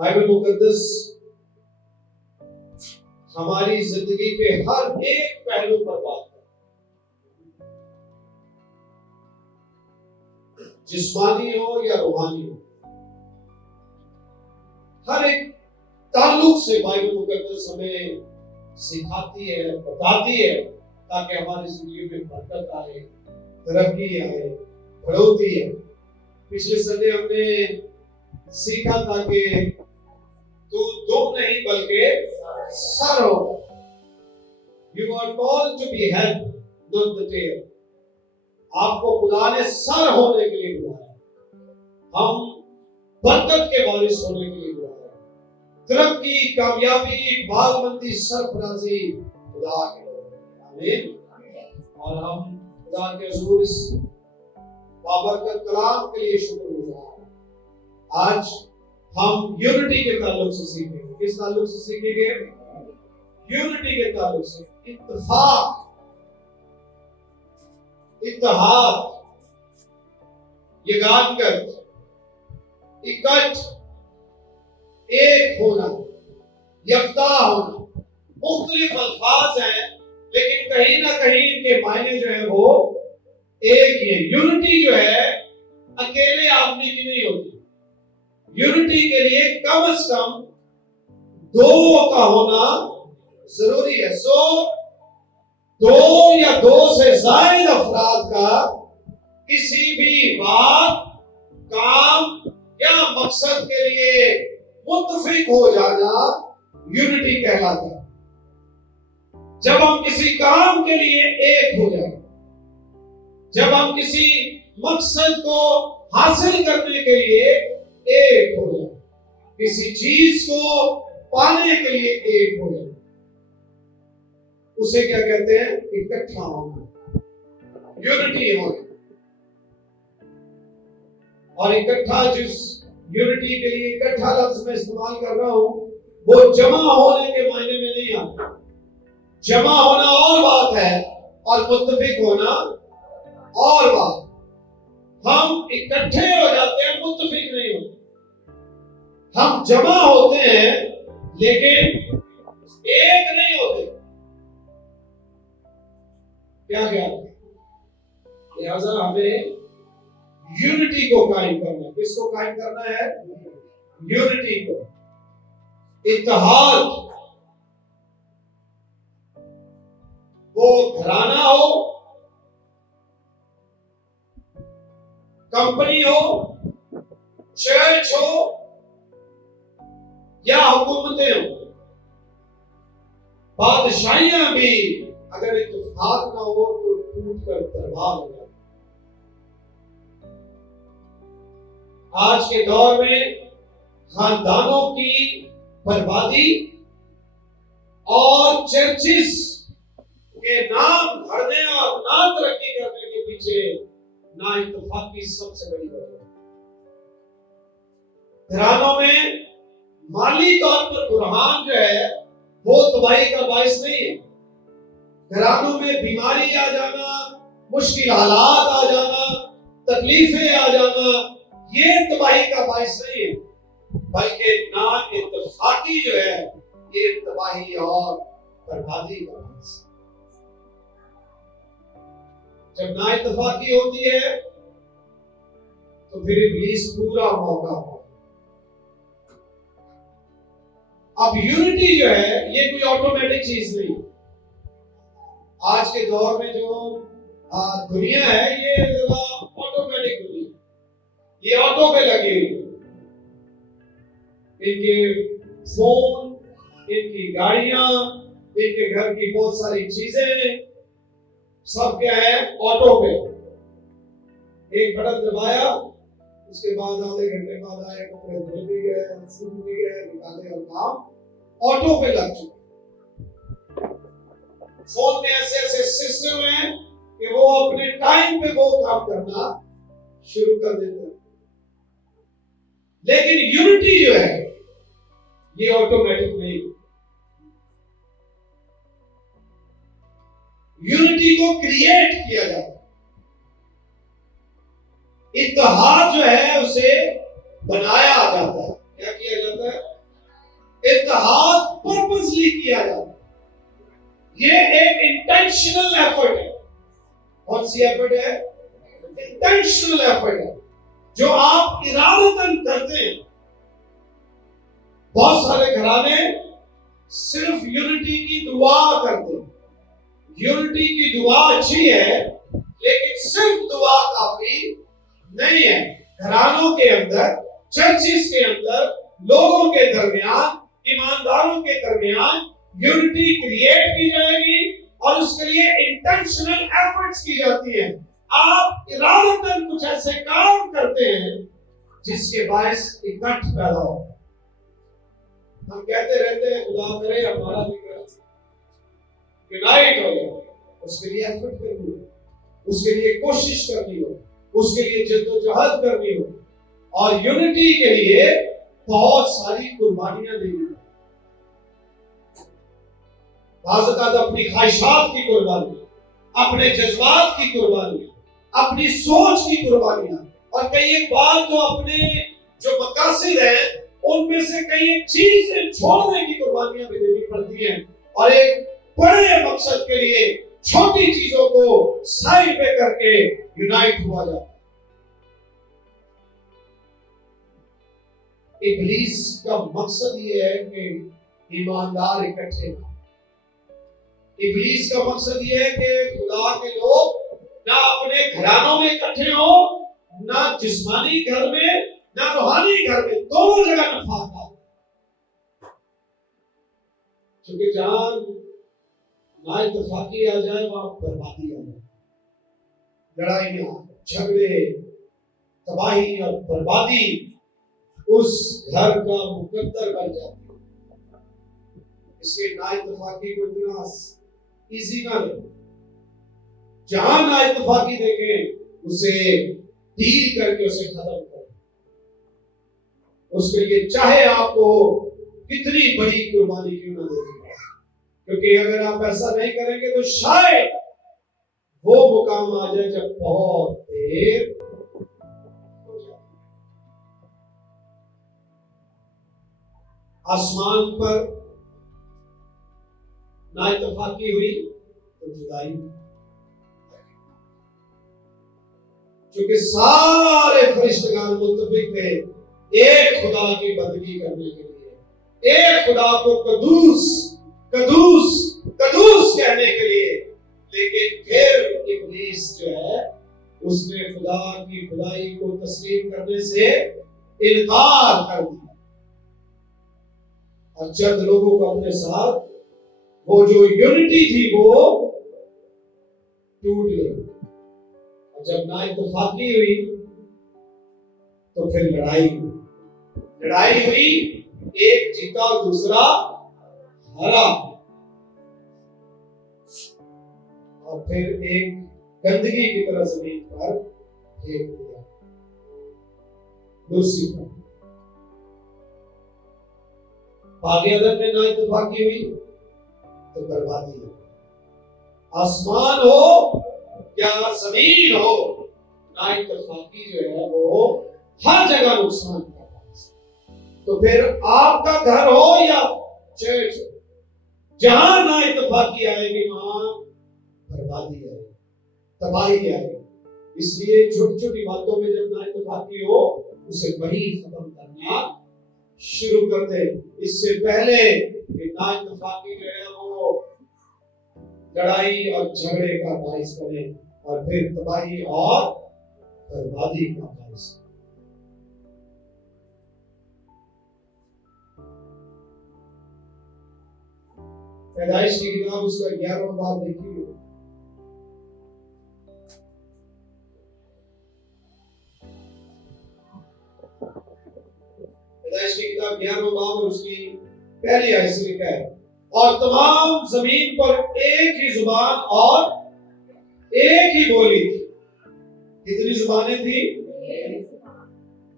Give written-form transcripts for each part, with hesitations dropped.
Bible मुकद्दस हमारी जिंदगी के हर एक पहलू पर बात करता है, जिस्मानी हो या रूहानी हो, हर एक ताल्लुक से बाइबल मुकद्दस हमें सिखाती है, बताती है, ताकि हमारी जिंदगी में बरकत आए, तरक्की आए, बढ़ोतरी आए। पिछले संडे हमने सीखा था कि तू दुम नहीं बल्कि सर हो। You are called to be head, not the tail. आपको खुदा ने सर होने के लिए बुलाया, हम बरकत के वारिस होने के लिए बुलाया, तरक्की, कामयाबी, बागमंदी, सरफराजी खुदा के लिए। आमीन। और हम खुदा के हुजूर इस बाबरकत कलाम के लिए शुक्रगुजार हैं। आज हम यूनिटी के ताल्लुक से सीखेंगे। किस ताल्लुक से सीखेंगे? यूनिटी के ताल्लुक से। इत्तेफाक, इत्तेहाद, यगानगत, इकट्ठ, एक होना, यकता होना। मुख्तलिफ अल्फाज हैं, लेकिन कहीं ना कहीं इनके मायने जो है वो एक ही है। यूनिटी जो है अकेले आदमी की नहीं होती। यूनिटी के लिए कम से कम दो का होना जरूरी है। दो या दो से ज्यादा अफराद का किसी भी बात, काम या मकसद के लिए मुत्तफिक हो जाना यूनिटी कहलाता है। जब हम किसी काम के लिए एक हो जाए, जब हम किसी मकसद को हासिल करने के लिए एक हो जाए, किसी चीज को पाने के लिए एक हो जाए, उसे क्या कहते हैं? इकट्ठा होना, यूनिटी होना। और इकट्ठा, जिस यूनिटी के लिए इकट्ठा लफ्ज मैं इस्तेमाल कर रहा हूं, वो जमा होने के मायने में नहीं आता। जमा होना और बात है और मुत्तफिक होना और बात। हम इकट्ठे हो जाते हैं, मुत्तफिक नहीं होते। हम जमा होते हैं लेकिन एक नहीं होते। क्या ख्याल है? लिहाजा हमें यूनिटी को कायम करना है। किसको कायम करना है? यूनिटी को। इत्तेहाद, वो घराना हो, कंपनी हो, चर्च हो या हुकूमतें हो, बादशाहियां भी अगर इत्तेफाक ना हो तो टूट कर बर्बाद हो जाती। आज के दौर में खानदानों की बर्बादी और चर्चिस के नाम भरने और ना तरक्की करने के पीछे ना इत्तेफाकी सबसे बड़ी वजह है। घरानों में माली तौर पर बुरहान जो है वो तबाही का बायस नहीं है। घरानों में बीमारी आ जाना, मुश्किल हालात आ जाना, तकलीफें आ जाना, ये तबाही का बायस नहीं है, बल्कि ना इत्तेफाकी जो है ये तबाही और बर्बादी का बायस है। जब ना इत्तेफाकी होती है तो फिर इब्लीस पूरा मौका पाता। अब यूनिटी जो है ये कोई ऑटोमेटिक चीज नहीं। आज के दौर में जो दुनिया है ये जरा ऑटोमेटिक दुनिया, ये ऑटो पे लगी हुई। इनके फोन, इनकी गाड़ियां, इनके घर की बहुत सारी चीजें, सब क्या है? ऑटो पे। एक बटन दबाया, उसके बाद आधे घंटे बाद आए, कपड़े धुल भी गए, सूख भी गए, निकाले और काम ऑटो पे लग चुके। फोन में ऐसे ऐसे सिस्टम है कि वो अपने टाइम पे वो काम करना शुरू कर देता है। लेकिन यूनिटी जो है ये ऑटोमेटिक नहीं। यूनिटी को क्रिएट किया जाता है। इत्तेहाद जो है उसे बनाया जाता है। क्या किया जाता है? इत्तेहाद पर्पसली किया जाता है। ये एक इंटेंशनल एफर्ट है। कौन सी एफर्ट है? इंटेंशनल एफर्ट है, जो आप इरादतन करते हैं। बहुत सारे घराने सिर्फ यूनिटी की दुआ करते हैं। यूनिटी की दुआ अच्छी है, लेकिन सिर्फ दुआ काफी नहीं है। घरानों के अंदर, चर्चिस के अंदर, लोगों के दरमियान, ईमानदारों के दरमियान यूनिटी क्रिएट की जाएगी और उसके लिए इंटेंशनल एफर्ट्स की जाती है। आप इरादतन कुछ ऐसे काम करते हैं जिसके बायस इकट्ठ पैदा हो। हम कहते रहते हैं खुदा करे हमारा यूनाइट हो जाए, उसके लिए एफर्ट करनी हो, उसके लिए कोशिश करनी हो, उसके लिए जद्दोजहद करनी हो, और यूनिटी के लिए बहुत सारी कुर्बानियां देनी हो। बाज़ अपनी ख्वाहिशात की कुर्बानी, अपने जज्बात की कुर्बानी, अपनी सोच की कुर्बानियां, और कई एक बार तो अपने जो मकासद हैं उनमें से कई एक चीजें छोड़ने की कुर्बानियां भी देनी पड़ती हैं, और एक बड़े मकसद के लिए छोटी चीजों को साइड पे करके यूनाइट हुआ जाता है। इब्लीस का मकसद ये है कि ईमानदार इकट्ठे ना। इब्लीस का मकसद ये है कि खुदा के लोग ना अपने घरानों में इकट्ठे हो, ना जिस्मानी घर में, ना रूहानी घर में, दोनों जगह नफा था। क्योंकि जहां ना इत्तेफाकी आ जाए वहां बर्बादी आ जाए, लड़ाइयां, झगड़े, तबाही और बर्बादी उस घर का मुकद्दर बन जाती है। इसलिए ना इत्तेफाकी को इतना इजी ना ले। जहां ना इत्तेफाकी देखें उसे डील करके उसे खत्म करें। उसके लिए चाहे आपको कितनी बड़ी कुर्बानी क्यों ना देनी पड़े, क्योंकि अगर आप ऐसा नहीं करेंगे तो शायद वो मुकाम आ जाए जब बहुत देर हो जाए। आसमान पर ना इत्तेफाकी हुई तो जुदाई, क्योंकि सारे फरिश्तेगान मुत्तफिक थे एक खुदा की बंदगी करने के लिए, एक खुदा को कदूस कदूस कदूस कहने के लिए। लेकिन फिर इब्लीस जो है उसने खुदा की खुदाई को तस्लीम करने से इनकार कर दिया, और चंद लोगों को अपने साथ वो जो यूनिटी थी वो टूट गई। और जब ना इत्तेफाकी हुई तो फिर लड़ाई हुई, एक जीता और दूसरा हारा, और फिर एक गंदगी की तरह जमीन पर फेंक दिया लूसीफर। बागी अदम में ना इत्तेफाकी हुई तो बर्बादी है। आसमान हो या जमीन हो, ना इत्तेफाकी जो है वो हर जगह नुकसान करता है। तो फिर आपका घर हो या चर्च हो, जहां ना इत्तेफाकी आएगी वहां बर्बादी आएगी, तबाही आएगी। इसलिए छोटी छोटी बातों में जब ना इत्तेफाकी हो उसे वही खत्म करना शुरू कर दे, इससे पहले कि ना इत्तेफाकी जो है वो लड़ाई और झगड़े का बाइस बने और फिर तबाही और बर्बादी का बाइस। पैदाइश की किताब उसका 11वां बाब देखिए। पैदाइश की किताब 11वां बाब और उसकी पहली आयत से लिखा है, और तमाम जमीन पर एक ही जुबान और एक ही बोली थी। कितनी जुबानें थी?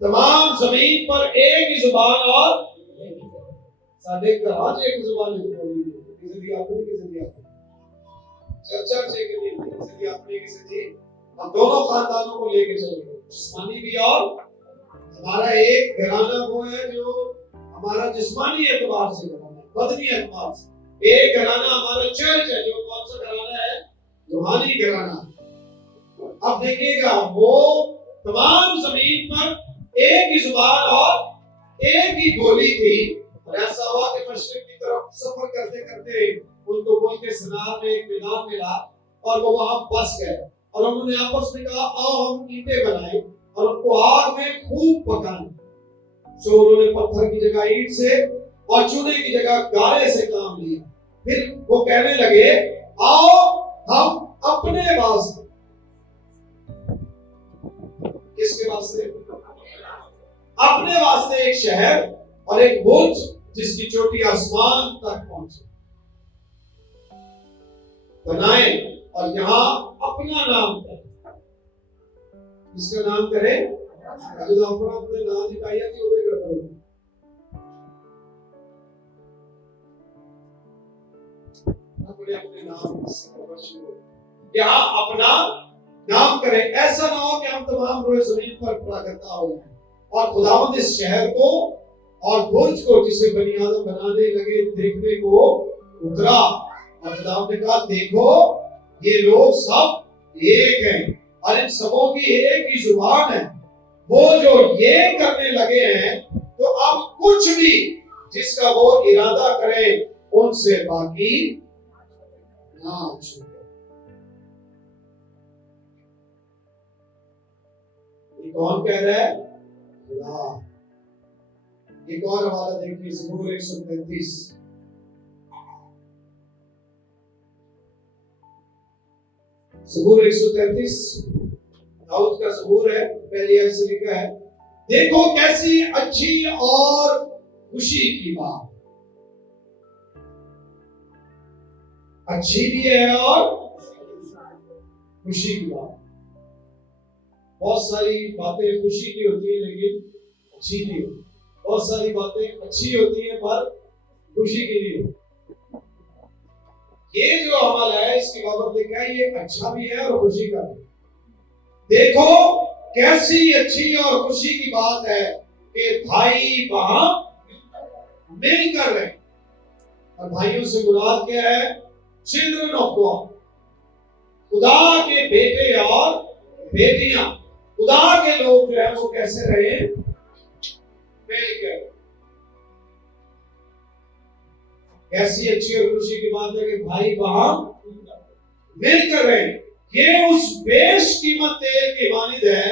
तमाम जमीन पर एक ही जुबान और साढ़े आज एक जुबान बोली थी। किसी दी आपने, किसी दी आपने, चर्चा से किसी दी आपने, किसी दी। हम दोनों खानदानों को लेके चलेंगे, जिस्मानी भी, और हमारा एक घराना वो है जो हमारा जिस्मानी एतबार से घराना, बदनी एतमाद से। एक घराना हमारा चर्च है, जो कौन सा घराना है? रूहानी घराना। अब देखिएगा, वो तमाम जमीन पर एक ही जुबान और एक ही बोली थी। और ऐसा हुआ कि मशरिक की तरफ सफर करते करते उनको मुल्क सनार में एक मैदान मिला और वो वहां बस गए। और उन्होंने आपस में कहा, आओ हम ईंटें बनाएं और उनको आग में खूब पकाएं। सो उन्होंने पत्थर की जगह ईंट से और चूने की जगह गारे से काम लिया। फिर वो कहने लगे, आओ हम अपने वास्ते, किसके वास्ते? अपने वास्ते एक शहर और एक बुर्ज जिसकी चोटी आसमान तक पहुंचे बनाए और यहां अपना नाम करें। इसका नाम करें, जो अपना अपने नाम दिखाया कि वो करता है। अपने अपने नाम यहाँ अपना नाम करें। ऐसा ना हो कि हम तमाम रोए जमीन पर प्राकर्ता हो जाएं। और खुदावंद इस शहर को और बुर्ज को जिसे बनी आदम बनाने लगे देखने को उतरा। और खुदावंद ने कहा, देखो ये लोग सब एक हैं और इन सबों की एक ही जुबान है। वो जो ये करने लगे हैं तो अब कुछ भी जिसका वो इरादा करे उनसे बाकी ना छूटे। ये कौन कह रहा है? खुदा। एक और हवाला देखिए, ज़बूर 133। ज़बूर 133 दाऊद का ज़बूर है। पहली आयत से लिखा है, देखो कैसी अच्छी और खुशी की बात, अच्छी भी है और खुशी की बात। बहुत सारी बातें खुशी की होती है लेकिन अच्छी नहीं होती। बहुत सारी बातें अच्छी होती हैं पर खुशी की नहीं होती। ये जो हवाला है इसकी बाबत लिखा है, ये अच्छा भी है और खुशी का भी। देखो कैसी अच्छी और खुशी की बात है कि भाई वहां मिलकर रहे। और भाइयों से मुराद क्या है? चिल्ड्रन ऑफ गॉड, खुदा के बेटे और बेटियां। खुदा के लोग जो है वो कैसे रहे? मिलकर। कैसी अच्छी और खुशी की बात है कि भाई वहां मिलकर रहे। ये उस बेशकीमत तेल की मानिद है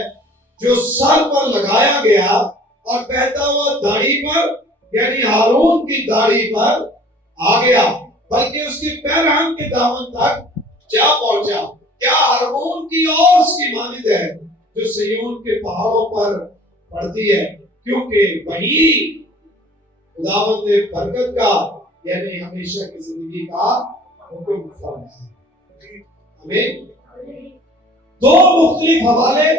जो सर पर लगाया गया और बहता हुआ दाढ़ी पर, यानी हारून की दाढ़ी पर आ गया, बल्कि उसके पैरहन के दामन तक जा पहुंचा। क्या हारून की और उसकी मानिद है जो सिय्योन के पहाड़ों पर पड़ती है, क्योंकि वही खुदावंद ने बरकत का यानी हमेशा की जिंदगी का हुक्म फरमाया। आमीन। दो मुख्तलिफ हवाले,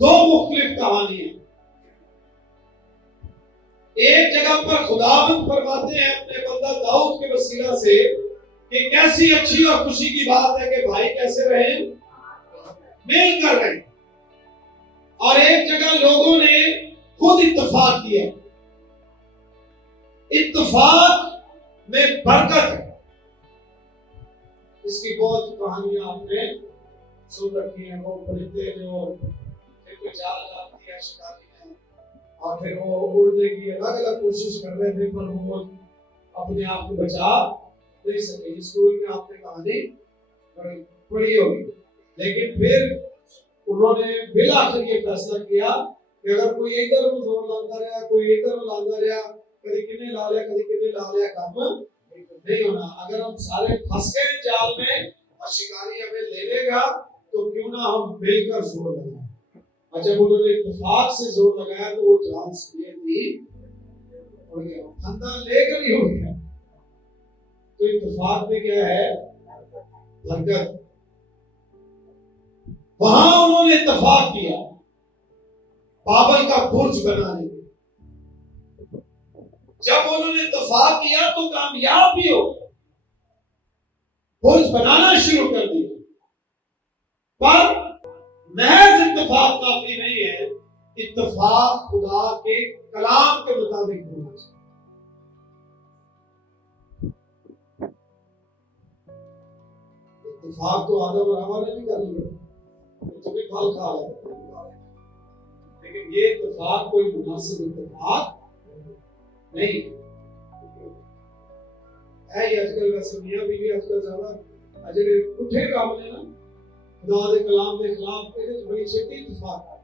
दो मुख्तलिफ कहानी है। एक जगह पर खुदावंद फरमाते हैं अपने बंदा दाऊद के वसीला से कि कैसी अच्छी और खुशी की बात है कि भाई कैसे रहे? मिलकर रहे। और एक जगह लोगों ने खुद इत्तेफाक किया। इत्तेफाक में बरकत है। इसकी बहुत कहानियां आपने सुन रखी है। वो परिंदे जो जाल डालती है शिकारी में और फिर वो उड़ने की अलग अलग कोशिश कर रहे थे पर वो अपने आप को बचा नहीं सके। स्कूल में आपने कहानी पढ़ी होगी। लेकिन फिर उन्होंने बिल आखिर ये फैसला किया कि अगर कोई इधर को जोर लाता रहा, कोई इधर को लाता रहा, कभी किन्ने ला लिया, कभी किन्ने ला लिया, काम नहीं होना। अगर हम सारे फंस गए जाल में और शिकारी हमें ले लेगा तो क्यों ना हम मिलकर जोर लगाएं। और जब उन्होंने इत्तेफाक से जोर लगाया तो वो जाल से भी उड़ गया, फंदा लेकर ही उड़ गया। तो इत्तेफाक में क्या है? बरकत। वहां उन्होंने इत्तेफाक किया बाबल का बुर्ज बनाने में। जब उन्होंने इत्तेफाक किया तो कामयाब भी हो, बुर्ज बनाना शुरू कर दिया। पर महज इत्तेफाक काफी नहीं है, इत्तेफाक खुदा के कलाम के मुताबिक होना चाहिए। इत्तेफाक तो आदम और हवा ने भी कर लिया, तो भी फल खा रहे, लेकिन ये इत्तेफाक कोई मुनासिब इत्तेफाक नहीं है। ये आजकल का समिया भी आजकल ज्यादा अजरे उठे काम ने ना खुदा दे कलाम के खिलाफ कहते तो बड़ी छेती इत्तेफाक है,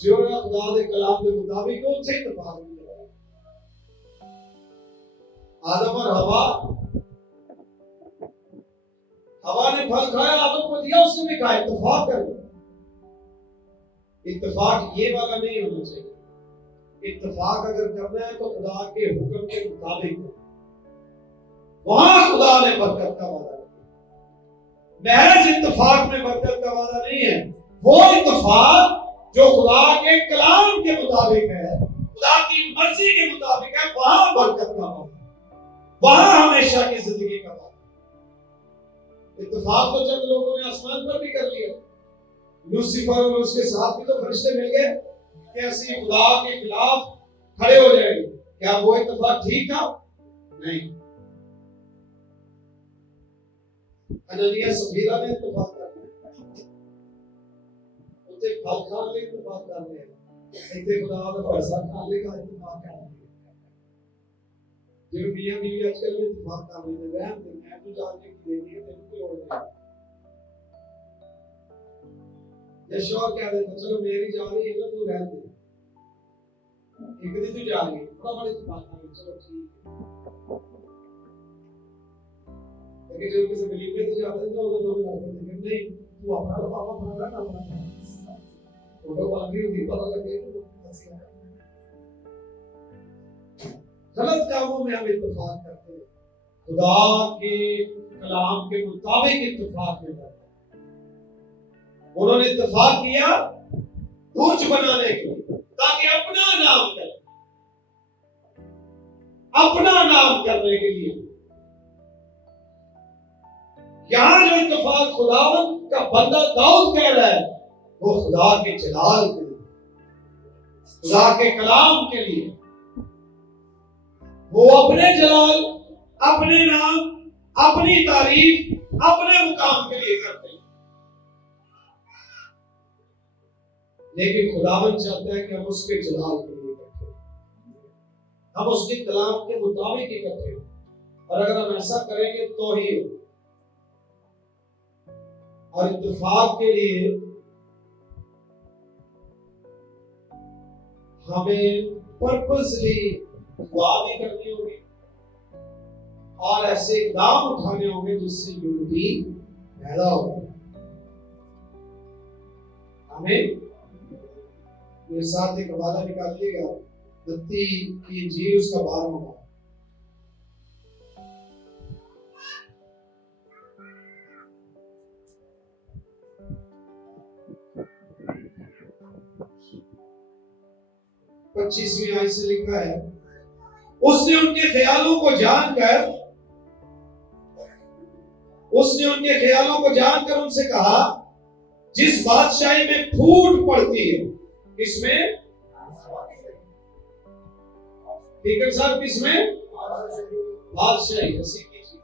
जो ना खुदा दे कलाम के मुताबिक उसे इत्तेफाक नहीं है। आदम और हवा ने फल खाया, आदम को दिया, उसने भी खाया, इत्तेफाक कर लिया। इत्तेफाक ये वाला नहीं होना चाहिए। इत्तेफाक अगर करना है तो खुदा के हुक्म के मुताबिक, वहां खुदा ने बरकत का वादा किया। महज इत्तेफाक में बरकत का वादा नहीं है, वो इत्तेफाक जो खुदा के कलाम के मुताबिक है, खुदा की मर्जी के मुताबिक है, वहां बरकत का वादा, वहां हमेशा की जिंदगी का वादा। इत्तेफाक तो चंद लोगों ने आसमान पर भी कर लिया, लूसीफर और उसके साथ भी तो फरिश्ते मिल गए कि ऐसे खुदा के खिलाफ खड़े हो जाएंगे। क्या वो इत्तेफाक ठीक था? नहीं। हननिया सफीरा ने इत्तेफाक कर लिया, उसे फल खाने के इत्तेफाक कर लिया, इतने खुदा का पैसा खाने का इत्तेफाक कर लिया। जो मियां बीवी आजकल में इत्तेफाक कर रहे हैं, रहम दे, मैं तो जानने की देनी है, तेरे को लोड़ नहीं। यशोर कह रहे थे चलो मेरी जा रही है ना, तू रहने दे, एक दिन तू जा रही है, बड़ा बड़ा इत्तेफाक कर, चलो ठीक है। लेकिन जो किसी बिलीव में जाते थे वो दोनों जाते थे, नहीं तू अपना पापा बना ना, अपना फोटो बांधी होती, पता लगे तो हंसी आए। गलत कामों में हम इत्तेफाक करते हैं, खुदा के कलाम के मुताबिक इत्तेफाक में करते हैं। उन्होंने इत्तेफाक किया बुर्ज बनाने के लिए, ताकि अपना नाम करें, अपना नाम करने के लिए। यहां जो इत्तेफाक खुदावन का बंदा दाऊद कह रहा है, वो खुदा के जलाल के लिए, खुदा के कलाम के लिए, वो अपने जलाल, अपने नाम, अपनी तारीफ, अपने मुकाम के लिए करते हैं। लेकिन खुदावन चाहता है कि हम उसके जलाल के लिए करते हैं, हम उसके कलाम के मुताबिक ही करते हैं, और अगर हम ऐसा करेंगे तो ही। और इत्तेफाक के लिए हमें पर्पसली दुआ भी करनी होगी और ऐसे इक़दाम उठाने होंगे जिससे यूनिटी पैदा हो। हमें मेरे साथ एक हवाला निकालिएगा, मत्ती की इंजील उसका 12वां बाब। पच्चीसवीं आयत से लिखा है, उसने उनके ख्यालों को जानकर उनसे कहा, जिस बादशाही में फूट पड़ती है, किसमें? स्पीकर साहब, किसमें? बादशाही। हंसी कीजिए,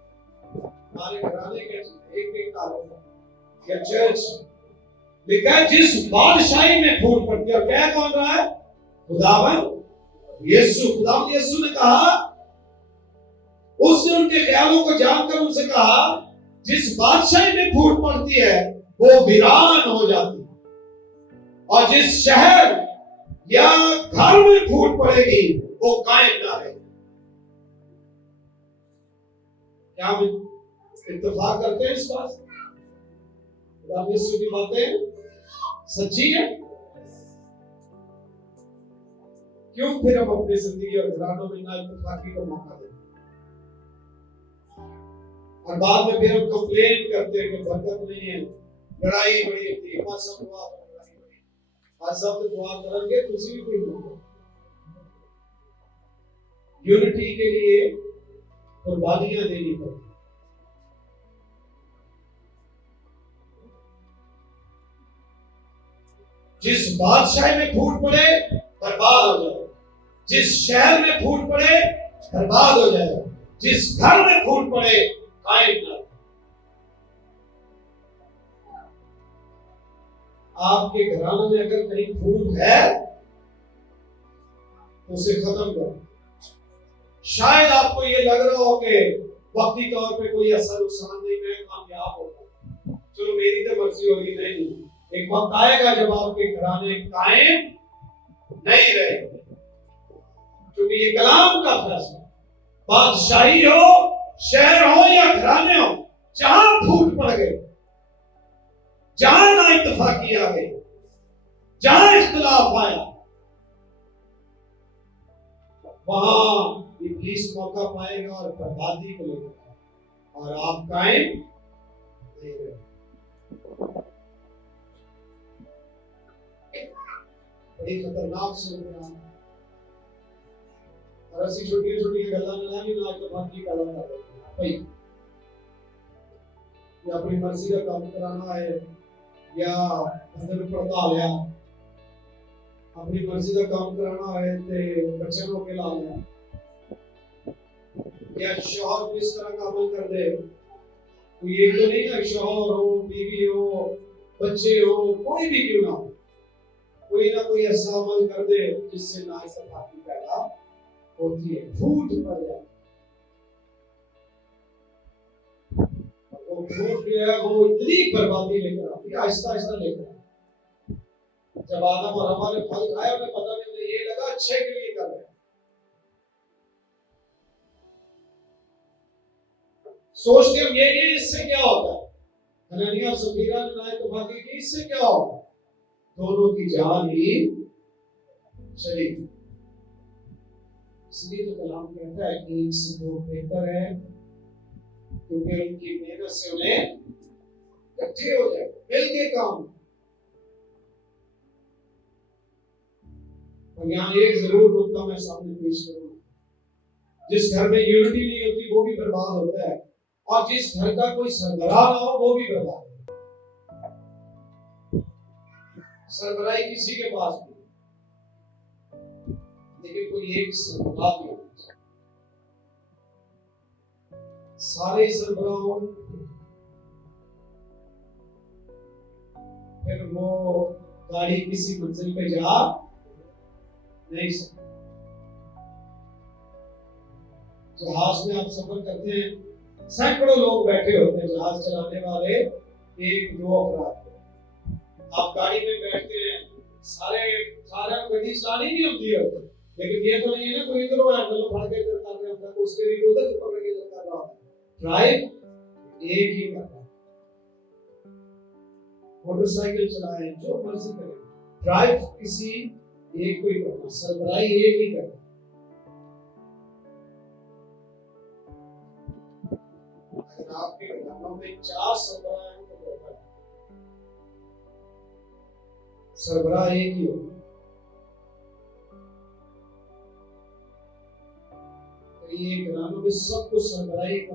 हमारे घराने के एक या चर्च लिखा है जिस बादशाही में फूट पड़ती है, और क्या कौन रहा है? खुदावन यीशु। खुदावन यीशु ने कहा, उसने उनके ख्यालों को जानकर उनसे कहा, जिस बादशाही में फूट पड़ती है वो वीरान हो जाती है, और जिस शहर या घर में फूट पड़ेगी वो कायम ना रहे। क्या हम इत्तेफाक करते हैं इस बात? खुदावन यीशु की बातें सच्ची है। क्यों फिर हम अपनी जिंदगी और घरानों में ना इत्तेफाकी को मौका दें, और बाद में फिर हम कंप्लेन करते हैं कि बरकत नहीं है, लड़ाई बड़ी होती है, सब दुआ आज सब दुआ करेंगे तो उसी भी कोई होगा। यूनिटी के लिए कुर्बानियां देनी पड़ती। जिस बादशाही में फूट पड़े बर्बाद हो जाए, जिस शहर में फूट पड़े बर्बाद हो जाए, जिस घर में फूट पड़े कायम ना। आपके घराने में अगर कहीं फूट है तो उसे खत्म करो। शायद आपको ये लग रहा हो कि वक्ती तौर पे कोई ऐसा नुकसान नहीं, मैं कामयाब होगा, चलो मेरी तो मर्जी होगी। नहीं, एक वक्त आएगा जब आपके घराने कायम नहीं रहेंगे, क्योंकि ये कलाम का फैसला। बादशाही हो, शहर हो या घराने हो, जहां फूट पड़ गए, जहां ना इत्तेफाकी आ गई, जहां इख्तिलाफ आया, वहां इब्लीस मौका पाएगा और बर्बादी को लेकर, और आप कायम नहीं रहे। बड़ी खतरनाक सुनना और ऐसी छोटी छोटी गल्ला ना भी ना इत्तेफाकी का लगा भाई, या अपनी मर्जी का काम कराना है, या अंदर पड़ता लिया अपनी मर्जी का काम कराना है ते बच्चों के ला लिया, या शौहर को इस तरह का अमल कर दे। कोई एक तो नहीं ना, शौहर हो, बीवी हो, बच्चे हो, कोई भी क्यों ना हो, कोई ना कोई ऐसा अमल कर दे जिससे नाइंसाफी पैदा होती है, फूट पड़ जाए। वो फूट गया, वो इतनी बर्बादी लेकर आती है, आहिस्ता आहिस्ता लेकर। जब आदम और हवा ने फल खाया, उन्हें पता नहीं, ये लगा अच्छे के लिए कर रहे हैं, सोचते हम ये इससे क्या होता है। हननिया और सफीरा ने नाइंसाफी की, इससे क्या होगा, दोनों की जान ही चली। इसलिए तो कलाम कहता है कि एक से दो बेहतर है, क्योंकि उनकी मेहनत से उन्हें इकट्ठे हो जाए, मिल के काम। और यहाँ एक जरूर नुकता मैं सामने पेश करूंगा, जिस घर में यूनिटी नहीं होती वो भी बर्बाद होता है, और जिस घर का कोई सरबराह ना हो वो भी बर्बाद है। सरबराही किसी के पास नहीं, लेकिन कोई एक सरबराह भी होना चाहिए। सारे सरबराहों फिर वो गाड़ी किसी मंजिल पे जा नहीं सकती। जहाज में आप सफर करते हैं, सैकड़ों लोग बैठे होते हैं, जहाज चलाने वाले एक दो अफराद। आप गाड़ी में बैठते हैं, सारे गड्डी चलानी नहीं होती है, लेकिन ये तो नहीं है ना कोई इधर हैंडल फड़ के कर रहा है, उसके लिए उधर पकड़ के कर रहा है। ड्राइव एक ही करता है। मोटरसाइकिल चलाए, जो मर्जी करे, ड्राइव किसी एक को ही करना, सरबराही एक ही करना। अगर आपके घरानों में 4 सरबराह हैं तो बेहतर है, सरबराह एक ही होगा। ये घरानों में सबको सरबराही का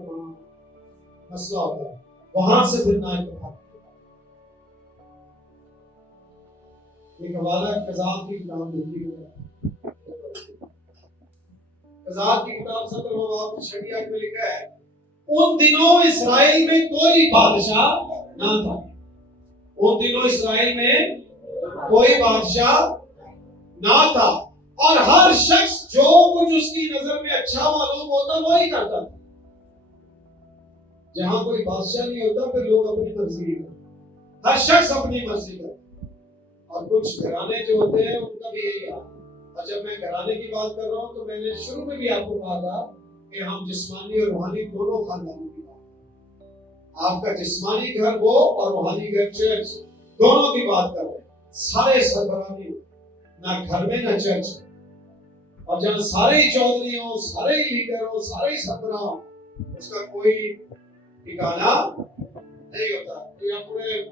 मसला होता है, वहां से फिर नाइंसाफी। एक हवाला कज़ात की किताब देखी है, कज़ात की किताब 17वां बाब 6वीं आयत में लिखा है, उन दिनों इस्राएल में कोई बादशाह ना था। उन दिनों इस्राएल में कोई बादशाह ना था, और हर शख्स जो कुछ उसकी नजर में अच्छा मालूम होता वही करता था। जहां कोई बादशाह नहीं होता फिर लोग अपनी मर्जी करते, हर शख्स अपनी मर्जी करता। और कुछ घराने जो होते हैं उनका भी यही हाल। और जब मैं घराने की बात कर रहा हूं तो मैंने शुरू में भी आपको कहा था कि हम जिस्मानी और रूहानी दोनों खानदानों की बात, आपका जिस्मानी घर वो और रूहानी घर चर्च, दोनों की बात कर रहे हैं। सारे सरबराह नहीं, ना घर में ना चर्च, और जहां सारे ही चौधरी हो, सारे ही लीडर हो, सारे ही सरबराह हो, उसका कोई ठिकाना नहीं होता। तो यहाँ पूरे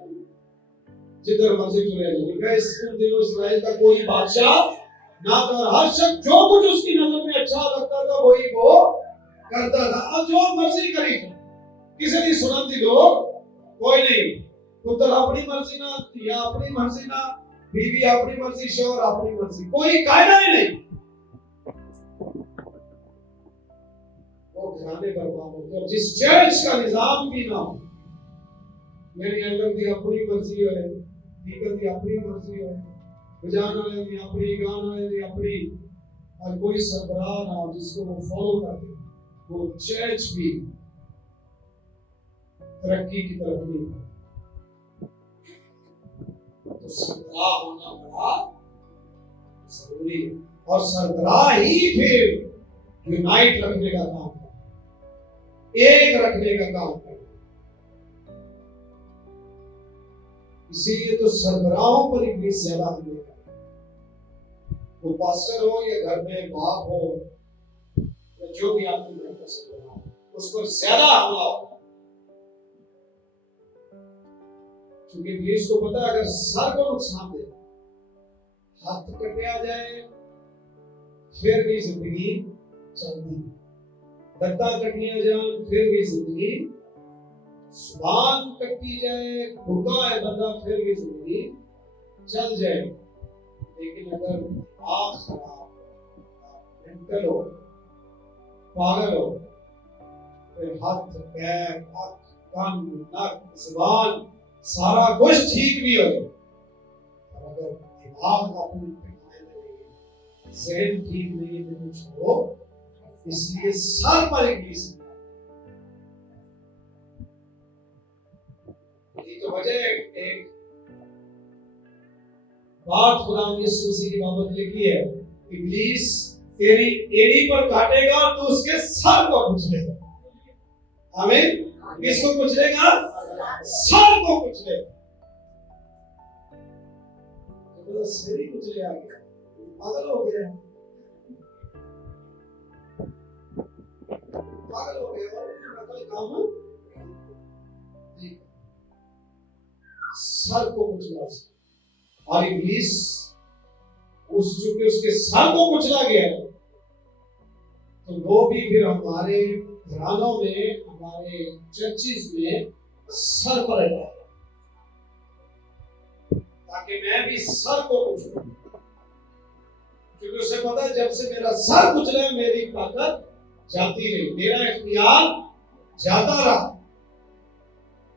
जिधर मर्जी चले जाए, इस दिनों इस्राएल का कोई बादशाह ना था, हर शख्स जो कुछ उसकी नजर में अच्छा लगता था वही वो करता था, और जो मर्जी करी था, किसी की सुनती लोग कोई नहीं। पुत्र अपनी मर्जी ना, या अपनी मर्जी ना, बीवी अपनी मर्जी, शौहर अपनी मर्जी, कोई कायदा ही नहीं। वो घराने बर्बाद होते। और जिस चर्च का निजाम भी ना हो, मेरी अंदर की अपनी मर्जी है, दीकर दी अपनी मर्जी है, बजाने वाले दी अपनी, गाने वाले दी अपनी, और कोई सरबराह ना हो जिसको वो फॉलो कर दे, वो चर्च भी तरक्की की तरफ नहीं है। तो सरबराह होना बड़ा जरूरी है, और सरबराह ही फिर यूनाइट रखने का काम है, एक रखने का काम है। इसीलिए तो सरबराहों पर इब्लीस ज्यादा हमले करता है। वो पास्टर हो या घर में बाप हो या जो भी आपके घर का सरबराह हो, उस पर ज्यादा हमला होता है। क्योंकि इब्लीस को पता है अगर सर को नुकसान दे, हाथ कटे आ जाए, फिर भी जिंदगी चलती है। दत्ता कटियां जान, फिर भी जिंदगी, जुबान कटी जाए, भूखा है बंदा, फिर भी जिंदगी चल जाए। लेकिन अगर आँख खराब, मेंटल हो, पागल हो, फिर हाथ, पैर, आँख, कान, नाक, जुबान सारा कुछ ठीक भी हो, अगर दिमाग अपने ठिकाने लगेगी, ज़हन ठीक नहीं है तो कुछ हो। इसलिए सर पर इब्लीस ये तो वजह एक बात खुदा यीशु मसीह की बाबत लिखी है, इब्लीस तेरी एड़ी पर काटेगा तो उसके सर को कुचलेगा। आमीन। किसको कुचलेगा? सर को कुचलेगा। तो सिर ही कुचले आ गया, पागल हो गया, पागल हो गया, और काम सर को कुचला। और इब्लीस उस चूंकि उसके सर को कुचला गया, तो वो भी फिर हमारे घरानों में, हमारे चर्चिस में सर पर है, ताकि मैं भी सर को कुचलूं। क्योंकि उसे पता है जब से मेरा सर कुचला मेरी ताकत जाती रही, मेरा इख्तियार जाता रहा।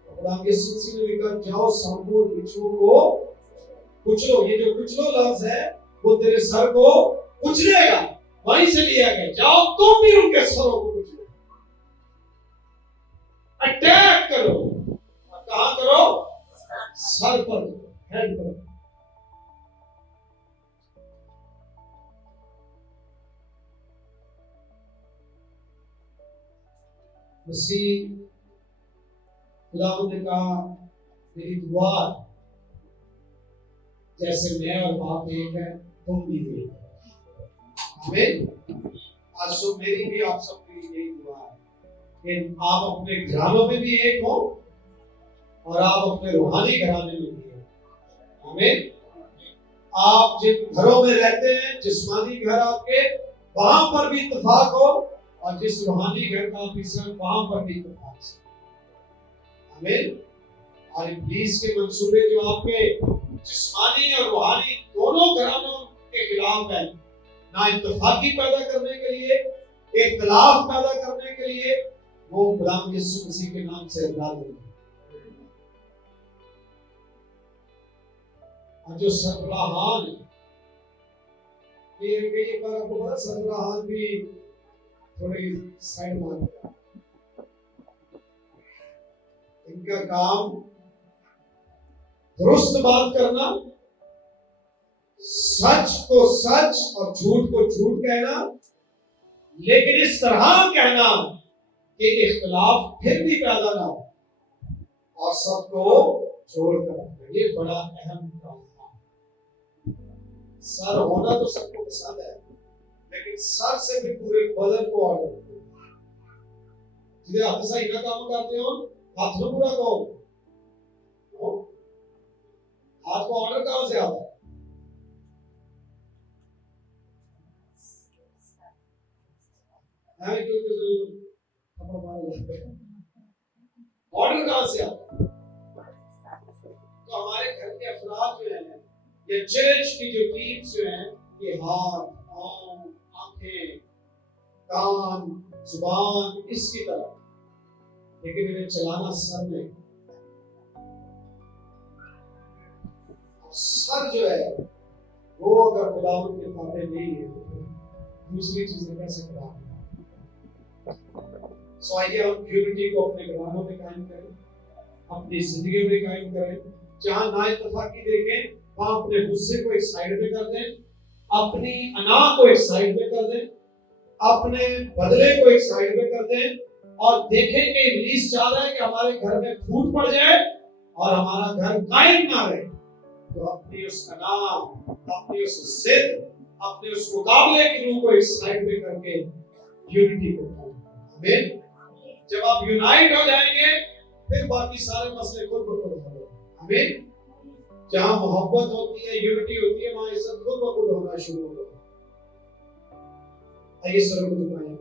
खुदा के सिलसिले में लिखा, जाओ संपूर्ण बिच्छुओं को कुचलो। ये जो कुचलो लफ्ज है वो तेरे सर को कुचलेगा, वहीं से लिया गया। जाओ तुम भी उनके सरों को कुचलो, अटैक करो। कहां करो? सर पर, हेड पर। मसीह खुदावंद ने कहा, मेरी दुआ जैसे मैं और बाप एक है, तुम भी एक है। आमीन। आज सो मेरी भी आप सबके लिए यही दुआ है कि आप अपने घरानों में भी एक हो और आप अपने रूहानी घराने में भी हो। आमीन। आप जिन घरों में रहते हैं, जिस्मानी घर आपके, वहां पर भी इत्तेफाक हो, और जिस रूहानी घर का आप हिस्सा वहां पर भी इत्तेफाक हो। आमीन। और इब्लीस के मंसूबे जो आपके जिस्मानी और रूहानी दोनों घरानों के खिलाफ है, ना इत्तेफाकी पैदा करने के लिए, इख्तिलाफ पैदा करने के लिए, वो गुलाम यीशु मसीह के नाम से इकरार करें। और जो सरबराहान, ये कई बार आपको पता, सरबराहान भी थोड़ी साइड मारते हैं। इनका काम दुरुस्त बात करना, सच को सच और झूठ को झूठ कहना, लेकिन इस तरह कहना कि इख्तिलाफ फिर भी पैदा ना हो और सबको जोड़कर रखना। ये बड़ा अहम काम है। सर होना तो सबको पसंद है, लेकिन सर से भी पूरे बदन को ऑर्डर करो। जिसे हाथ सही ना काम करते हो, हाथ में पूरा कहो। हाथ को ऑर्डर कहां से आता है? ऑर्डर कहां से आता है? तो हमारे घर के अफराद जो हैं, या चर्च की जो टीम्स जो हैं, ये हाथ, पांव, आंखें, कान, जुबान, इसकी तरह, लेकिन इन्हें चलाना सर में। सर जो है वो अगर खुदावंद के ताबे नहीं है तो दूसरी चीजें कैसे खराब? सो आइए हम प्यूरिटी को अपने घरानों में कायम करें, अपनी जिंदगी में कायम करें। जहां ना इत्तेफाकी देखें वहां अपने गुस्से को एक साइड में कर दें, अपनी अना को एक साइड में कर दें, अपने बदले को एक साइड में कर दें और देखें कि इब्लीस चाह रहा है कि हमारे घर में फूट पड़ जाए और हमारा घर कायम ना रहे। तो अपनी उस अना, अपनी उस जिद, अपने उस मुकाबले की रूह को एक साइड में करके यूनिटी को आमीन। जब आप यूनाइट हो जाएंगे फिर बाकी सारे मसले खुद ब खुद हल होंगे। आमीन। जहां मोहब्बत होती है, यूनिटी होती है, वहां ये सब खुद ब खुद होना शुरू होगा। आइए सर को झुकाएं।